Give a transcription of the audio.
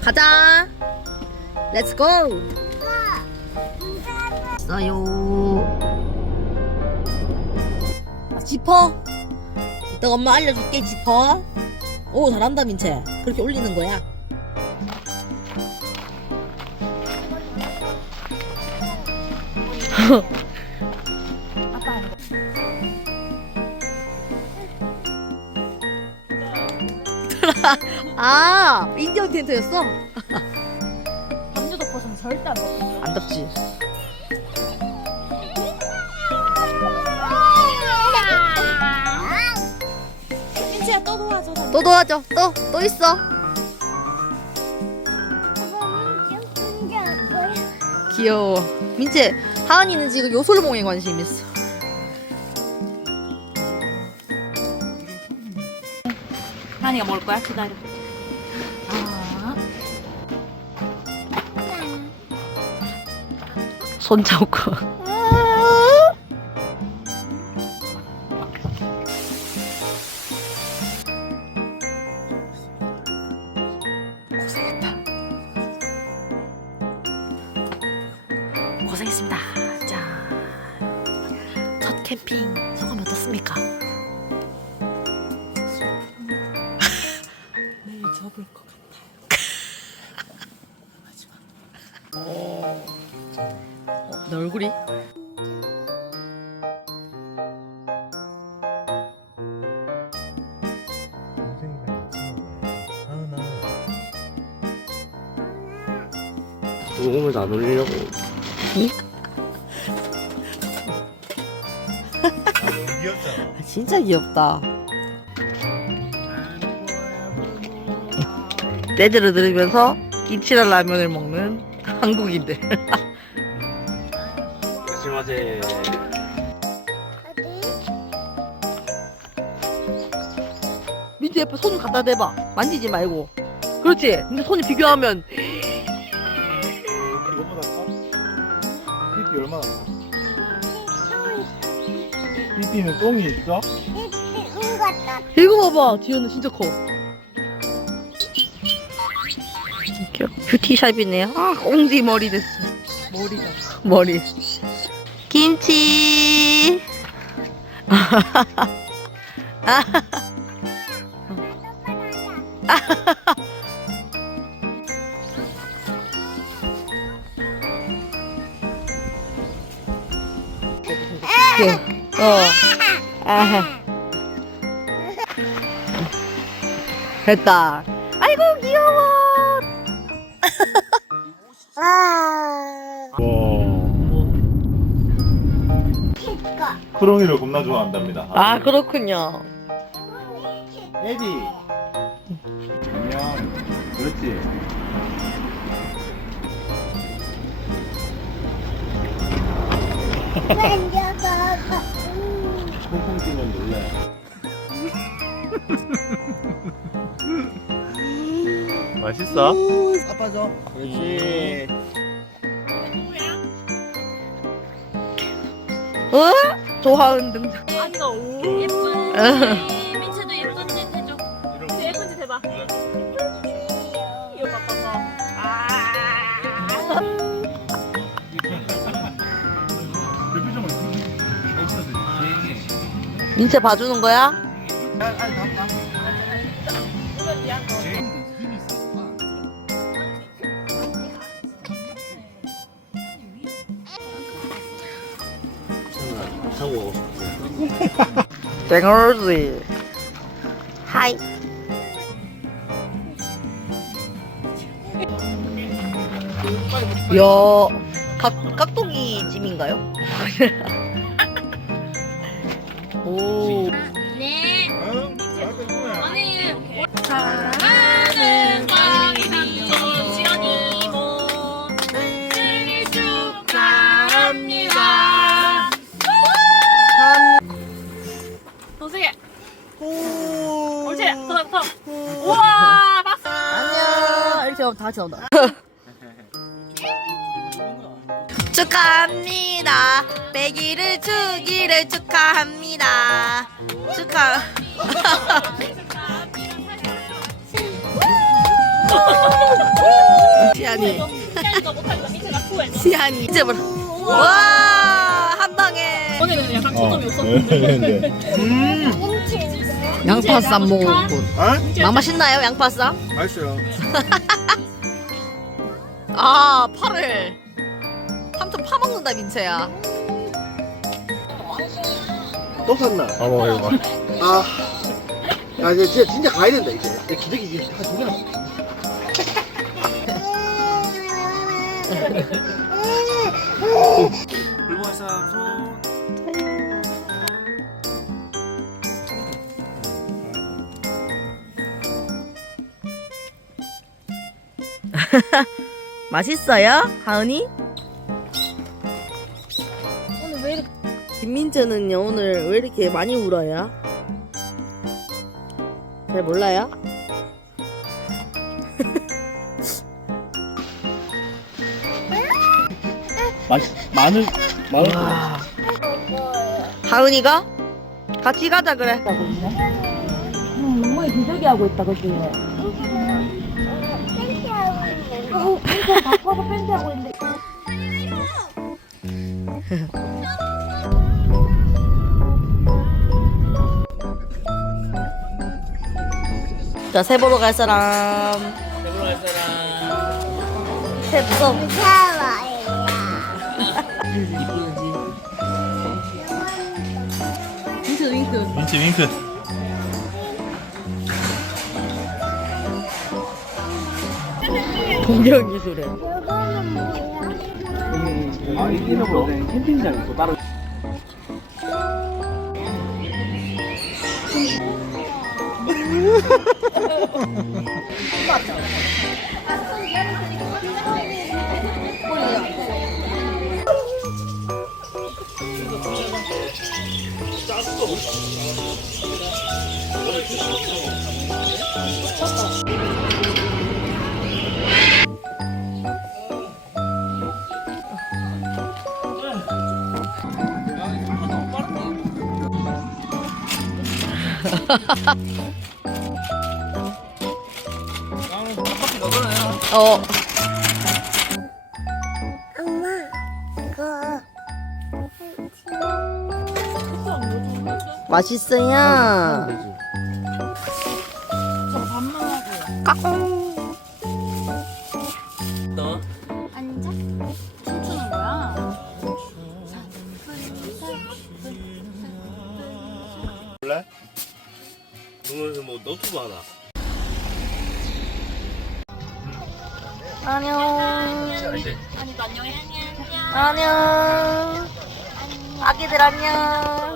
가자. 렛츠 고. 있어요. 아, 지퍼. 이따 엄마 알려줄게 지퍼. 오 잘한다 민채. 그렇게 올리는 거야. 아 인디언 텐트였어? 담요 덮어서는 절대 안 덮어. 안 덥지. 민지야 또 도와줘. 또 도와줘. 또 또 있어. 귀여워. 민채 하은이는 지금 요술봉에 관심 있어. 하니가 먹을 거야? 기다려. 손 잡고. 고생했다. 고생했습니다. 자, 첫 캠핑 소감이 어떻습니까? 내일 접을 것 얼굴이? 녹음을 안 올리려고 아, 진짜 귀엽다. 떼들을 들으면서 이치란 라면을 먹는 한국인들. 조심하세 민지 옆에 손을 갖다 대봐. 만지지 말고. 그렇지. 근데 손이 비교하면? 삐삐 얼마나 커? 삐삐는 똥이 있어? 이거 봐봐. 지효는 진짜 커. 이렇게 뷰티샵이네요. 아, 꽁지 머리 됐어. 머리가. 머리. 김치. 어. 아하. 됐다. 아이고 귀여워. 크롱이를 겁나 좋아한답니다. 아 그렇군요. 에디. 안녕. 그렇지? 콩콩 뛰면 놀래 맛있어? 아빠 줘 그렇지. 어? 조하은 등장. 하니가 오 예쁜. 민채도 예쁜 짓 해줘. 예쁜 짓 해봐. 이거 봐봐. 아. 민채 봐주는 거야? 이건 미안 거. 사고 가고 싶어 땡얼지. 하이. 야, 각, 깍두기 짐인가요? 오. 네. 아니 사랑하는 광희 더더 우와 박수 안녕. 이렇게 하면 다 같이 나온다. 축하합니다. 빼기를 주기를 축하합니다. 축하. 시안이. 시안이. 이제 뭐라. 와, 한 방에. 오늘은 약간 초점이 네, 없었는데. 음. 양파쌈 먹었군. 아? 막 맛있나요, 양파쌈? 맛있어요. 아, 팔을. 삼촌 파 먹는다, 민채야. 또 샀나? 아, 뭐, 이거. 아. 아, 이제 진짜, 진짜 가야 된다, 이제. 내 기저귀 이제 한두 개나. 불멍할 사람 손. 맛있어요, 하은이? 오늘 왜 이렇게. 김민재는요, 오늘 왜 이렇게 많이 울어요? 잘 몰라요? 맛, 마늘, 마늘. 하은이가? 같이 가자, 그래. 멍멍이 기저귀 하고 있다, 그지? 바꿔서 팬티 하고 있는데. 자, 새 보러 갈 사람. 새 보러 갈 사람. 새 무서워. 민치 윙크. 동경이 소리. 아, 이기는 거 캠핑장 있고 따로. 어. 맛있어요. 앉아? 춤추는 거야? 몰래? 동영상 뭐 너튜브 하나. 안녕. 아니, 안녕, 안녕. 안녕. 아기들 안녕.